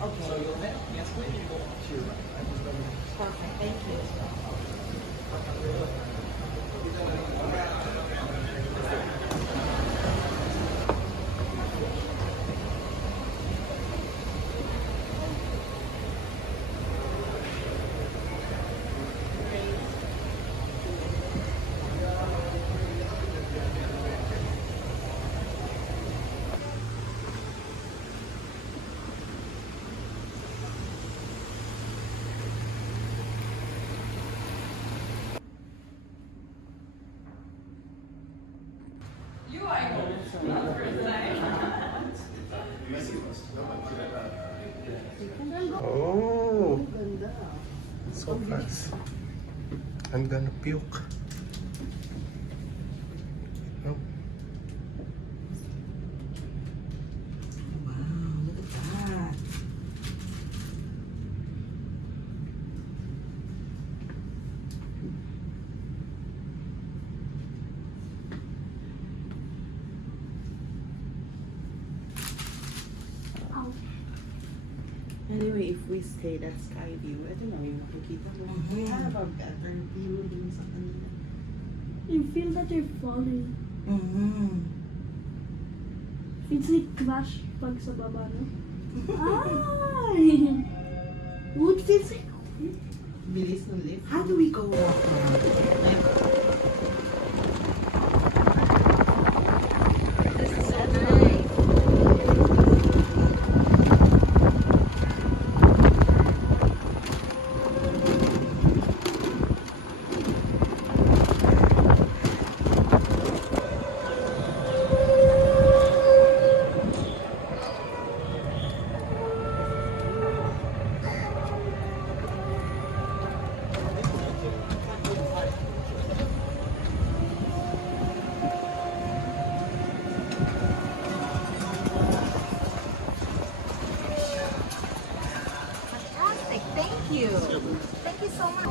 Okay. So you'll head yes, we can go to your right. I just don't know. Perfect. Thank you. Oh, so fast. I'm gonna puke. Oh. Wow, look at that. Anyway, if we stayed at Skyview, I don't know, yung makikita mo. We have a better view dun sa kanila. You feel that you're falling. Feels like crash pag sa baba, no? Ay! Wood feels like... Bilis ng lift. How do we go up? This is so nice. Fantastic. Thank you. Thank you so much.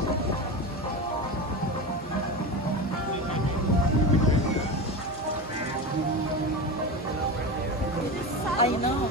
I know.